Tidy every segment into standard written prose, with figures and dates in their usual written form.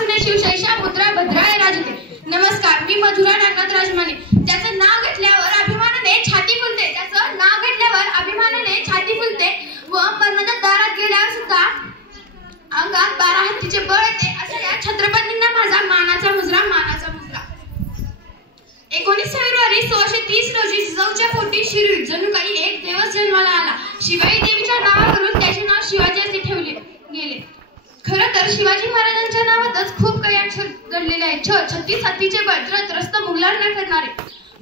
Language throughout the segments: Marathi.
सिंहासने शिवशैषा मुद्रा भद्राय राजते। नमस्कार, मी मधुरा नागनाथ राजमाने। ज्याचं नाव घेतल्यावर अभिमानाने छाती फुलते, त्याचं नाव घेतल्यावर अभिमानाने छाती फुलते व मरणाच्या दारात गेल्यावर सुद्धा अंगात 12 हत्तीचे बळ येते, अशा या छत्रपतींना माझा मानाचा मुजरा, मानाचा मुजरा। 19 फेब्रुवारी 1630 रोजी जिजाऊच्या पोटी शिरवीत जणू काही एक देवच जन्माला आला। शिवाई देवीच्या नावावरून त्याचे नाव शिवाजी असे ठेवले गेले। खरं तर शिवाजी महाराजांच्या नावातच खूप काही अक्षर दडलेले आहेत। 36 हत्तीचे बळ, त्रस्त मुघलांना करणारे,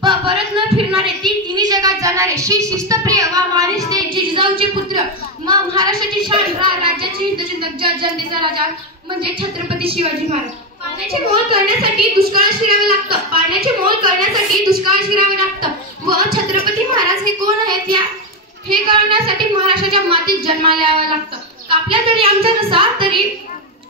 परत न फिरणारे, तिन्ही जगात जाणारे, शिस्तप्रिय वा मानिसते जिजाऊचे पुत्र, महाराष्ट्राची शान, राज्याचे हितचिंतक, जनतेचा राजा म्हणजे छत्रपती शिवाजी महाराज। पाण्याचे मोल करण्यासाठी दुष्काळ शिरावे लागतं, पाण्याचे मोल करण्यासाठी दुष्काळ शिरावे लागतं व छत्रपती महाराज हे कोण आहेत हे कळण्यासाठी महाराष्ट्राच्या मातीत जन्माला यावं लागतं। कापल्या तरी आमच्या नसा तरी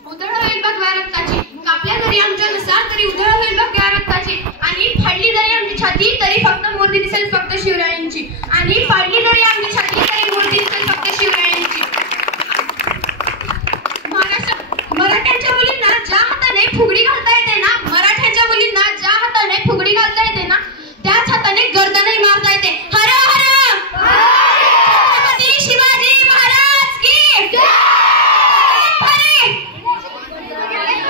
उधळ होईल बघ या रक्ताची, कापल्या तरी आमच्या नसा तरी उधळ होईल बघ या रक्ताची, आणि फाडली जरी आमची छाती तरी फक्त मूर्ती दिसेल फक्त शिवरायांची, आणि फाडली जरी आमची छाती तरी मूर्ती दिसेल फक्त शिवरायांची। मराठ्यांच्या मुलींना ज्या हाताने फुगडी घालता येते ना, मराठ्यांच्या मुलींना ज्या हाताने फुगडी घालता येते ना, त्याच हाताने गर्दनही मारता येते। हर हर छत्रपती शिवाजी महाराज की भारी,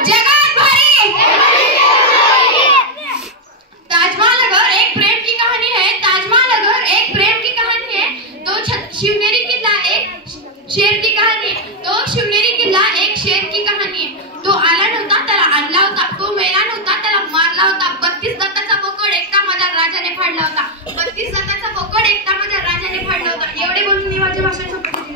जगात भारी। ताजमहल अगर एक प्रेम की कहानी है, ताजमहल अगर एक प्रेम की कहानी है, तो शिवनेरी किल्ला एक शेर की कहानी है, तो शिवनेरी किल्ला एक शेर की कहानी है। तो आला नव्हता त्याला आणला होता, तो मेला नव्हता त्याला मारला होता, 32 दाताचा बोकड एकटा माझ्या राजाने फाडला होता, 32 दाताचा बोकड एकटा माझ्या राजाने फाडला होता। एवढे बोलून मी माझे भाषण संपवते।